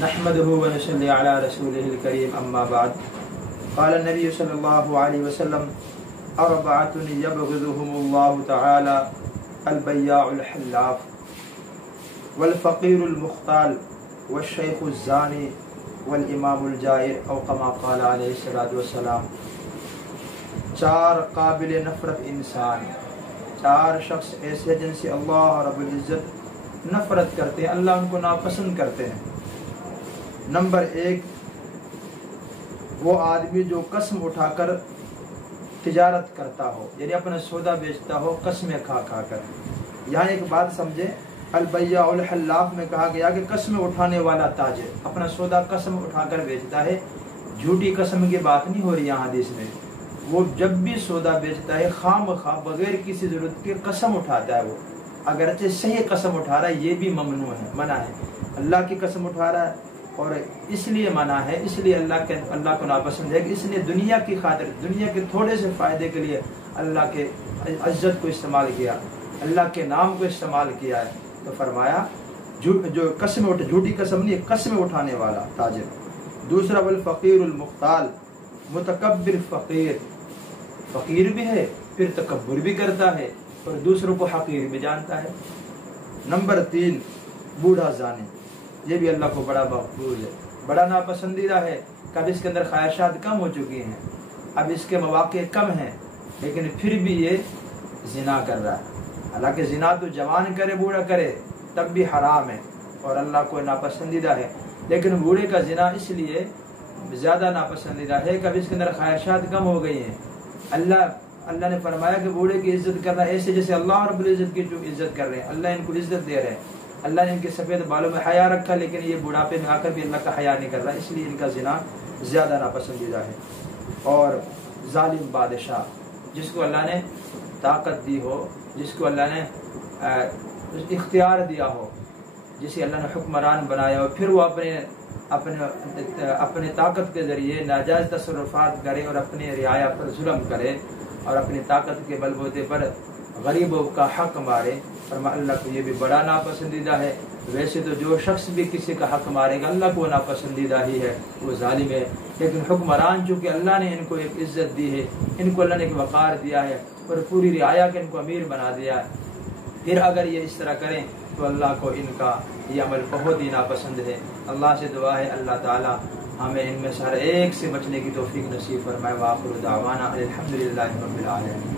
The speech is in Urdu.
نحمده ونصلي على رسوله الكريم اما بعد قال النبي صلى الله عليه وسلم اربعة يبغضهم الله تعالى البياع الحلاف والفقير المختال والشيخ الزاني والامام الجائر او كما قال عليه الصلاة والسلام. چار قابل نفرت انسان، چار شخص ایسے جن سے اللہ رب العزت نفرت کرتے ہیں، اللہ ان کو ناپسند کرتے ہیں. نمبر 1 وہ آدمی جو قسم اٹھا کر تجارت کرتا ہو، یعنی اپنا سودا بیچتا ہو قسمیں کھا کھا کر. یہاں ایک بات سمجھے، البیاع الحلاف میں کہا گیا کہ قسم اٹھانے والا تاجر اپنا سودا قسم اٹھا کر بیچتا ہے. جھوٹی قسم کی بات نہیں ہو رہی یہاں حدیث میں. وہ جب بھی سودا بیچتا ہے خام خواہ بغیر کسی ضرورت کے قسم اٹھاتا ہے. وہ اگرچہ صحیح قسم اٹھا رہا ہے یہ بھی ممنوع ہے، منع ہے. اللہ کی قسم اٹھا رہا ہے اور اس لیے منع ہے، اس لیے اللہ کو ناپسند ہے کہ اس نے دنیا کی خاطر، دنیا کے تھوڑے سے فائدے کے لیے اللہ کے عزت کو استعمال کیا، اللہ کے نام کو استعمال کیا ہے. تو فرمایا جو قسم جھوٹی قسم نہیں، قسم اٹھانے والا تاجر. دوسرا والفقیر المختال، متکبر فقیر، فقیر بھی ہے پھر تکبر بھی کرتا ہے اور دوسروں کو حقیر بھی جانتا ہے. نمبر 3 بوڑھا زانی، یہ بھی اللہ کو بڑا مقبول ہے، بڑا ناپسندیدہ ہے. کب اس کے اندر خواہشات کم ہو چکی ہیں، اب اس کے مواقع کم ہیں، لیکن پھر بھی یہ زنا کر رہا ہے. حالانکہ زنا تو جوان کرے بوڑھا کرے تب بھی حرام ہے اور اللہ کو ناپسندیدہ ہے، لیکن بوڑھے کا زنا اس لیے زیادہ ناپسندیدہ ہے کہ اب اس کے اندر خواہشات کم ہو گئی ہیں. اللہ نے فرمایا کہ بوڑھے کی عزت کرنا ایسے جیسے اللہ رب العزت کی جو عزت کر رہے ہیں، اللہ ان کو عزت دے رہے ہیں. اللہ نے ان کے سفید بالوں میں حیا رکھا، لیکن یہ بڑھاپے میں آ کر بھی اللہ کا حیا نہیں کر رہا، اس لیے ان کا زنا زیادہ ناپسندیدہ ہے. اور ظالم بادشاہ، جس کو اللہ نے طاقت دی ہو، جس کو اللہ نے اختیار دیا ہو، جسے اللہ نے حکمران بنایا ہو، پھر وہ اپنے طاقت کے ذریعے ناجائز تصرفات کرے اور اپنی رعایا پر ظلم کرے اور اپنی طاقت کے بل بوتے پر غریبوں کا حق مارے، فرما اللہ کو یہ بھی بڑا ناپسندیدہ ہے. ویسے تو جو شخص بھی کسی کا حق مارے گا اللہ کو ناپسندیدہ ہی ہے، وہ ظالم ہے. لیکن حکمران چونکہ اللہ نے ان کو ایک عزت دی ہے، ان کو اللہ نے ایک وقار دیا ہے اور پوری رعایا کے ان کو امیر بنا دیا ہے، پھر اگر یہ اس طرح کریں تو اللہ کو ان کا یہ عمل بہت ہی ناپسند ہے. اللہ سے دعا ہے اللہ تعالی ہمیں ان میں سے ہر ایک سے بچنے کی توفیق نصیب فرمائے. وآخر دعوانا الحمدللہ رب العالمین.